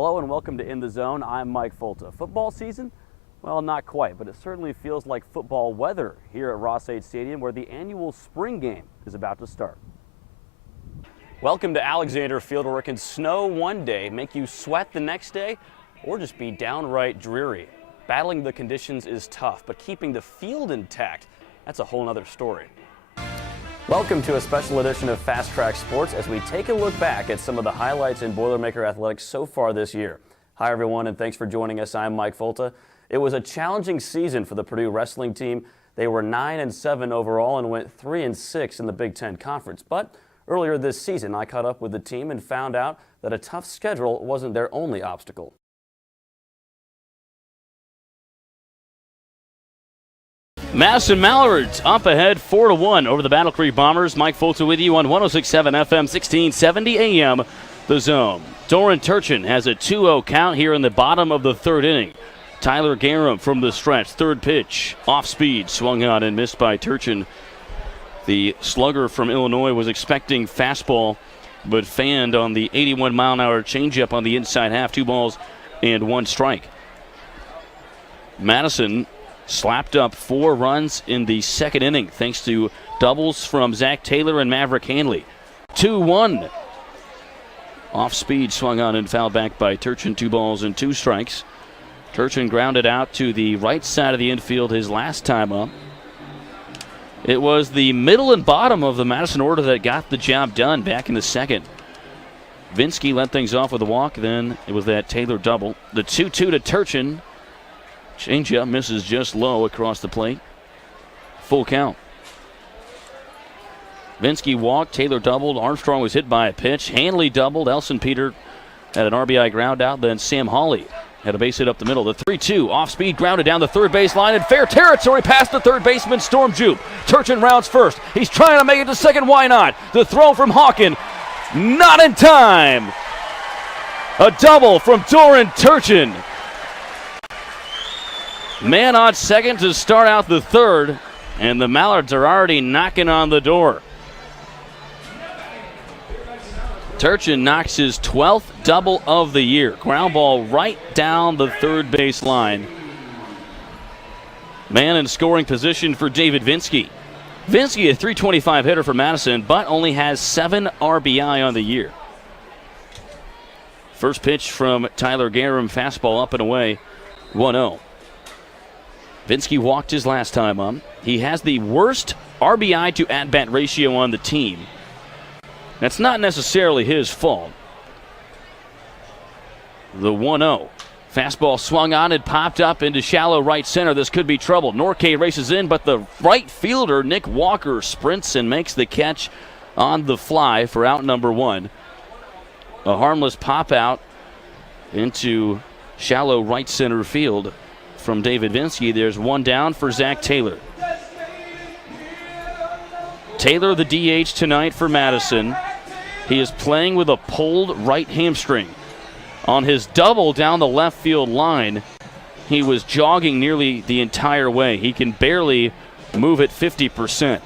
Hello and welcome to In the Zone. I'm Mike Folta. Football season? Well, not quite, but it certainly feels like football weather here at Ross-Ade Stadium, where the annual spring game is about to start. Welcome to Alexander Field, where it can snow one day, make you sweat the next day, or just be downright dreary. Battling the conditions is tough, but keeping the field intact, that's a whole nother story. Welcome to a special edition of Fast Track Sports as we take a look back at some of the highlights in Boilermaker athletics so far this year. Hi everyone, and thanks for joining us. I'm Mike Folta. It was a challenging season for the Purdue wrestling team. They were 9-7 overall and went 3-6 in the Big Ten Conference. But earlier this season, I caught up with the team and found out that a tough schedule wasn't their only obstacle. Madison Mallards up ahead 4-1 over the Battle Creek Bombers. Mike Folta with you on 106.7 FM, 1670 AM, The Zone. Doran Turchin has a 2-0 count here in the bottom of the third inning. Tyler Garum from the stretch, third pitch, off speed, swung on and missed by Turchin. The slugger from Illinois was expecting fastball, but fanned on the 81-mile-an-hour changeup on the inside half. 2 balls and 1 strike. Madison slapped up 4 runs in the second inning thanks to doubles from Zach Taylor and Maverick Hanley. 2-1. Off speed, swung on and fouled back by Turchin. 2 balls and 2 strikes. Turchin grounded out to the right side of the infield his last time up. It was the middle and bottom of the Madison order that got the job done back in the second. Vinsky led things off with a walk, then it was that Taylor double. The 2-2 to Turchin. Changeup misses just low across the plate. Full count. Vinsky walked, Taylor doubled, Armstrong was hit by a pitch, Hanley doubled, Elson Peter had an RBI ground out, then Sam Hawley had a base hit up the middle. The 3-2 off speed, grounded down the third base line in fair territory past the third baseman Storm Jupe. Turchin rounds first. He's trying to make it to second. Why not? The throw from Hawken, not in time. A double from Doran Turchin. Man on second to start out the third, and the Mallards are already knocking on the door. Turchin knocks his 12th double of the year. Ground ball right down the third base line. Man in scoring position for David Vinsky. Vinsky, a .325 hitter for Madison, but only has 7 RBI on the year. First pitch from Tyler Garum, fastball up and away, 1-0. Vinsky walked his last time up. He has the worst RBI to at-bat ratio on the team. That's not necessarily his fault. The 1-0. Fastball swung on and popped up into shallow right center. This could be trouble. Norque races in, but the right fielder, Nick Walker, sprints and makes the catch on the fly for out number 1. A harmless pop out into shallow right center field from David Vinsky. There's 1 down for Zach Taylor. Taylor, the DH tonight for Madison. He is playing with a pulled right hamstring. On his double down the left field line, he was jogging nearly the entire way. He can barely move at 50%.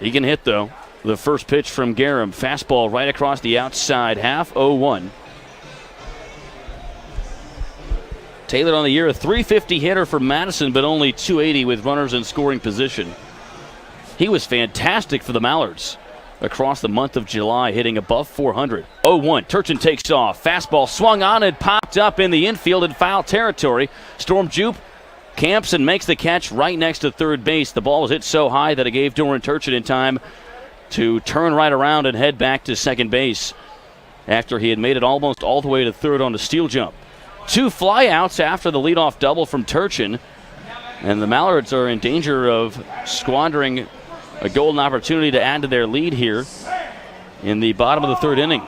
He can hit, though. The first pitch from Garum. Fastball right across the outside half, 0-1. Taylor on the year, a .350 hitter for Madison, but only .280 with runners in scoring position. He was fantastic for the Mallards across the month of July, hitting above .400. 0-1, Turchin takes off. Fastball swung on and popped up in the infield in foul territory. Storm Jupe camps and makes the catch right next to third base. The ball was hit so high that it gave Doran Turchin in time to turn right around and head back to second base after he had made it almost all the way to third on a steal jump. 2 flyouts after the leadoff double from Turchin, and the Mallards are in danger of squandering a golden opportunity to add to their lead here in the bottom of the third inning.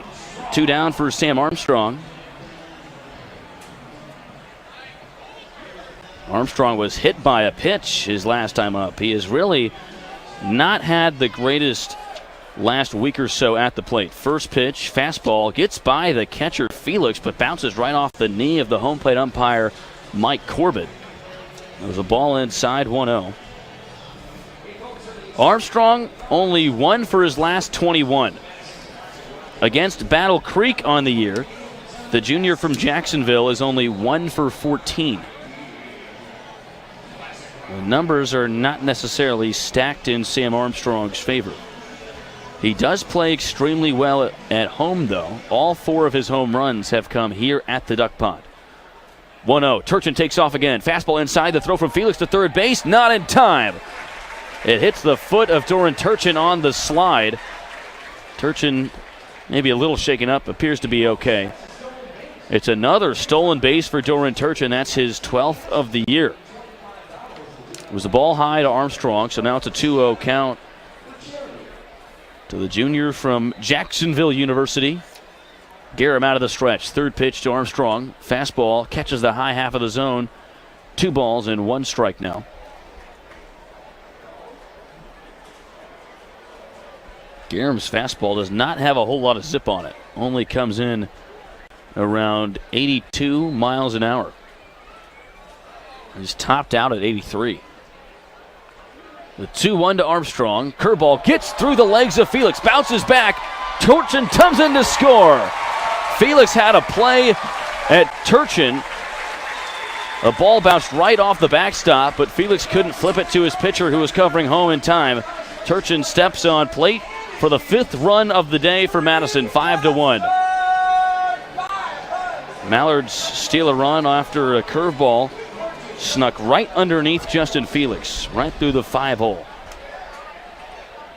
2 down for Sam Armstrong. Armstrong was hit by a pitch his last time up. He has really not had the greatest last week or so at the plate. First pitch, fastball, gets by the catcher Felix, but bounces right off the knee of the home plate umpire Mike Corbett. It was a ball inside, 1-0. Armstrong only 1 for his last 21. Against Battle Creek on the year, the junior from Jacksonville is only 1 for 14. The numbers are not necessarily stacked in Sam Armstrong's favor. He does play extremely well at home, though. All 4 of his home runs have come here at the Duck Pond. 1-0. Turchin takes off again. Fastball inside. The throw from Felix to third base. Not in time. It hits the foot of Doran Turchin on the slide. Turchin maybe a little shaken up. Appears to be okay. It's another stolen base for Doran Turchin. That's his 12th of the year. It was a ball high to Armstrong, so now it's a 2-0 count to the junior from Jacksonville University. Garham out of the stretch. Third pitch to Armstrong. Fastball catches the high half of the zone. 2 balls and 1 strike now. Garham's fastball does not have a whole lot of zip on it. Only comes in around 82 miles an hour. He's topped out at 83. The 2-1 to Armstrong. Curveball gets through the legs of Felix. Bounces back. Turchin comes in to score. Felix had a play at Turchin. A ball bounced right off the backstop, but Felix couldn't flip it to his pitcher who was covering home in time. Turchin steps on plate for the 5th run of the day for Madison, 5-1. Mallards steal a run after a curveball snuck right underneath Justin Felix, right through the 5-hole.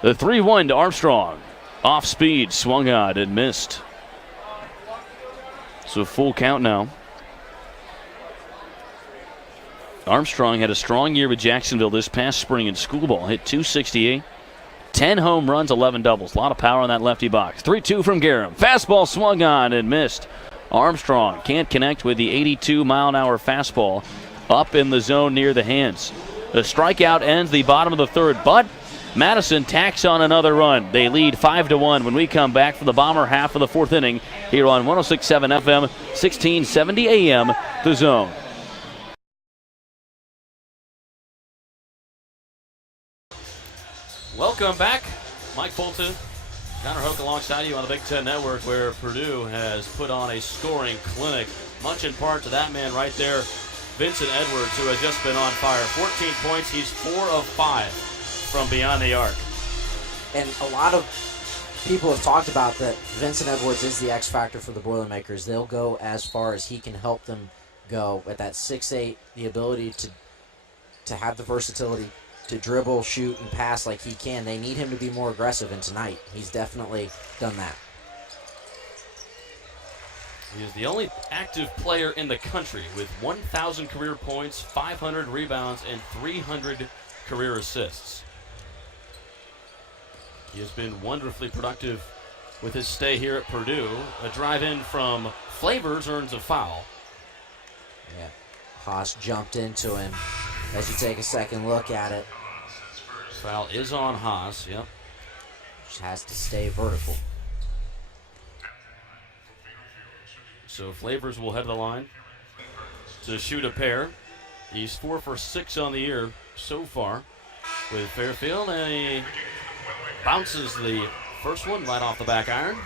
The 3-1 to Armstrong. Off speed, swung on and missed. So full count now. Armstrong had a strong year with Jacksonville this past spring in school ball. Hit .268, 10 home runs, 11 doubles. A lot of power on that lefty box. 3-2 from Garham. Fastball swung on and missed. Armstrong can't connect with the 82-mile-an-hour fastball up in the zone near the hands. The strikeout ends the bottom of the 3rd, but Madison tacks on another run. They lead 5-1 when we come back for the Bomber half of the 4th inning here on 106.7 FM, 1670 AM, The Zone. Welcome back. Mike Folta, Connor Hoke alongside you on the Big Ten Network, where Purdue has put on a scoring clinic, much in part to that man right there, Vincent Edwards, who has just been on fire. 14 points. He's 4 of 5 from beyond the arc. And a lot of people have talked about that Vincent Edwards is the X factor for the Boilermakers. They'll go as far as he can help them go at that 6'8", the ability to have the versatility to dribble, shoot, and pass like he can. They need him to be more aggressive, and tonight he's definitely done that. He is the only active player in the country with 1,000 career points, 500 rebounds, and 300 career assists. He has been wonderfully productive with his stay here at Purdue. A drive in from Flavors earns a foul. Yeah, Haas jumped into him. As you take a second look at it. Foul is on Haas, yep. Just has to stay vertical. So Flavors will head to the line to shoot a pair. He's 4 for 6 on the year so far with Fairfield, and he bounces the first one right off the back iron.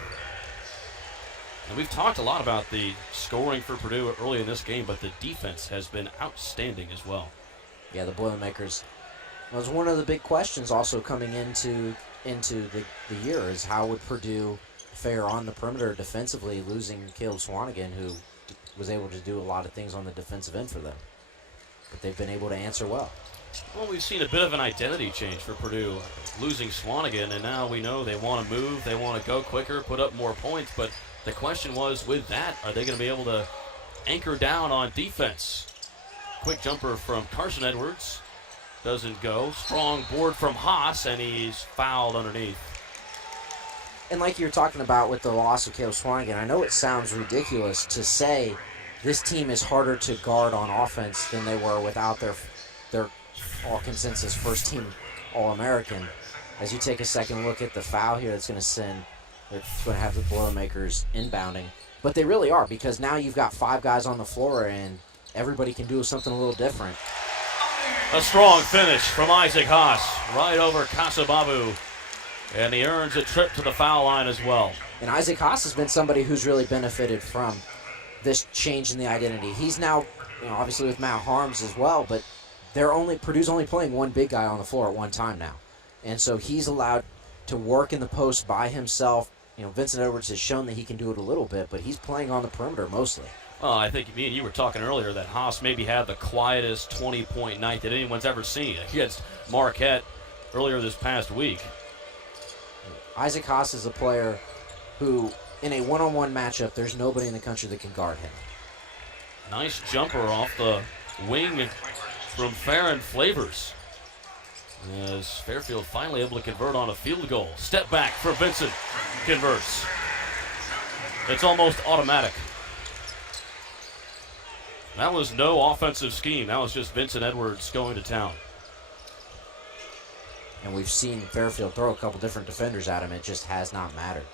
And we've talked a lot about the scoring for Purdue early in this game, but the defense has been outstanding as well. Yeah, the Boilermakers was one of the big questions also coming into the year is how would Purdue fare on the perimeter defensively, losing Caleb Swanigan, who was able to do a lot of things on the defensive end for them. But they've been able to answer well. Well, we've seen a bit of an identity change for Purdue, losing Swanigan, and now we know they want to move, they want to go quicker, put up more points, but the question was, with that, are they going to be able to anchor down on defense? Quick jumper from Carson Edwards. Doesn't go. Strong board from Haas, and he's fouled underneath. And like you were talking about with the loss of Caleb Swanigan, I know it sounds ridiculous to say this team is harder to guard on offense than they were without their all-consensus first-team All-American. As you take a second look at the foul here that's going to have the Boilermakers inbounding. But they really are, because now you've got 5 guys on the floor, and everybody can do something a little different. A strong finish from Isaac Haas, right over Kasababu. And he earns a trip to the foul line as well. And Isaac Haas has been somebody who's really benefited from this change in the identity. He's now, obviously with Matt Harms as well, but Purdue's only playing one big guy on the floor at one time now. And so he's allowed to work in the post by himself. Vincent Edwards has shown that he can do it a little bit, but he's playing on the perimeter mostly. Well, I think me and you were talking earlier that Haas maybe had the quietest 20-point night that anyone's ever seen against Marquette earlier this past week. Isaac Haas is a player who, in a one-on-one matchup, there's nobody in the country that can guard him. Nice jumper off the wing from Farron Flavors. As Fairfield finally able to convert on a field goal. Step back for Vincent. Converts. It's almost automatic. That was no offensive scheme. That was just Vincent Edwards going to town. And we've seen Fairfield throw a couple different defenders at him. It just has not mattered.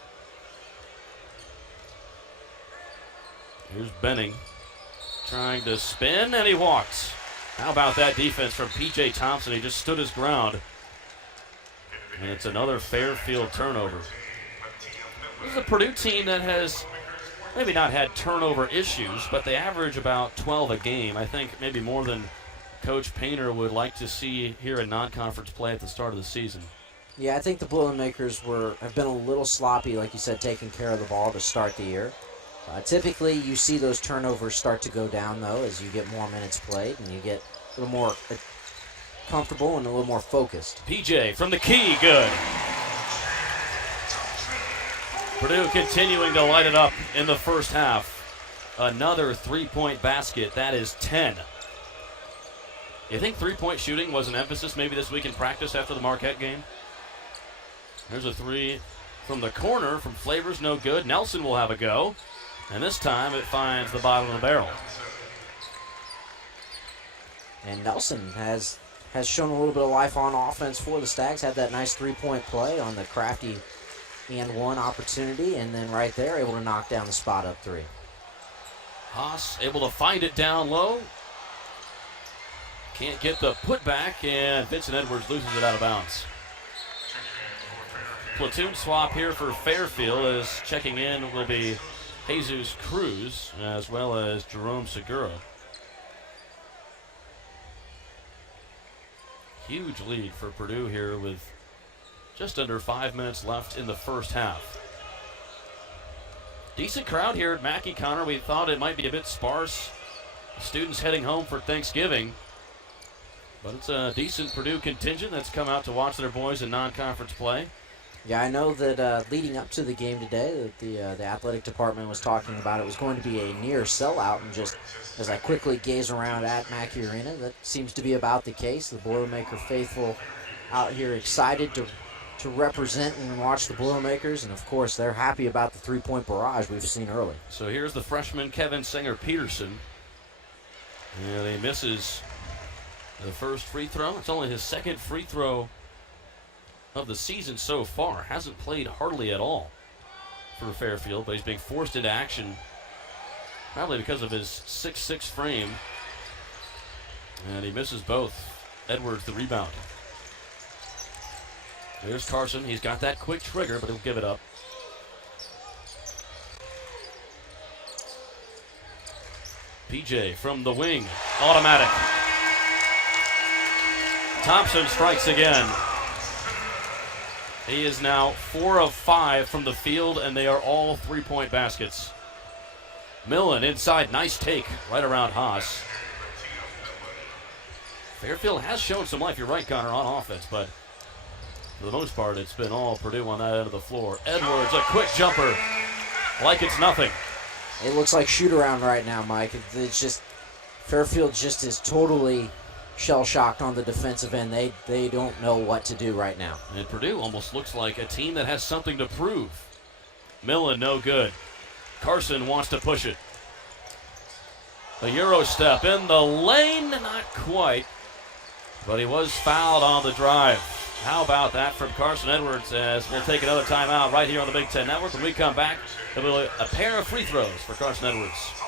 Here's Benning trying to spin, and he walks. How about that defense from P.J. Thompson? He just stood his ground. And it's another Fairfield turnover. This is a Purdue team that has maybe not had turnover issues, but they average about 12 a game. I think maybe more than Coach Painter would like to see here in non-conference play at the start of the season. Yeah, I think the Boilermakers have been a little sloppy, like you said, taking care of the ball to start the year. Typically, you see those turnovers start to go down, though, as you get more minutes played and you get a little more comfortable and a little more focused. PJ from the key, good. Purdue continuing to light it up in the first half. Another three-point basket. That is 10. You think three-point shooting was an emphasis maybe this week in practice after the Marquette game? There's a three from the corner from Flavors, no good. Nelson will have a go. And this time it finds the bottom of the barrel. And Nelson has shown a little bit of life on offense for the Stags. Had that nice three-point play on the crafty and one opportunity. And then right there, able to knock down the spot-up three. Haas able to find it down low. Can't get the putback, and Vincent Edwards loses it out of bounds. Platoon swap here for Fairfield, as checking in will be Jesus Cruz as well as Jerome Segura. Huge lead for Purdue here with just under 5 minutes left in the first half. Decent crowd here at Mackey, Connor. We thought it might be a bit sparse. Students heading home for Thanksgiving. But it's a decent Purdue contingent that's come out to watch their boys in non-conference play. Yeah, I know that leading up to the game today, that the athletic department was talking about it was going to be a near sellout, and just as I quickly gaze around at Mackey Arena, that seems to be about the case. The Boilermaker faithful out here excited to represent and watch the Boilermakers, and of course they're happy about the three-point barrage we've seen early. So here's the freshman Kevin Singer-Peterson, and he misses the first free throw. It's only his second free throw of the season so far. Hasn't played hardly at all for Fairfield, but he's being forced into action probably because of his 6'6" frame. And he misses both. Edwards the rebound. There's Carson. He's got that quick trigger, but he'll give it up. PJ from the wing. Automatic. Thompson strikes again. He is now 4 of 5 from the field, and they are all three-point baskets. Millen inside, nice take right around Haas. Fairfield has shown some life, you're right, Connor, on offense, but for the most part, it's been all Purdue on that end of the floor. Edwards, a quick jumper, like it's nothing. It looks like shoot-around right now, Mike. It's just, Fairfield just is totally shell-shocked on the defensive end. They don't know what to do right now. And Purdue almost looks like a team that has something to prove. Millen, no good. Carson wants to push it. A Euro step in the lane, not quite. But he was fouled on the drive. How about that from Carson Edwards, as we'll take another timeout right here on the Big Ten Network. When we come back, there'll be a pair of free throws for Carson Edwards.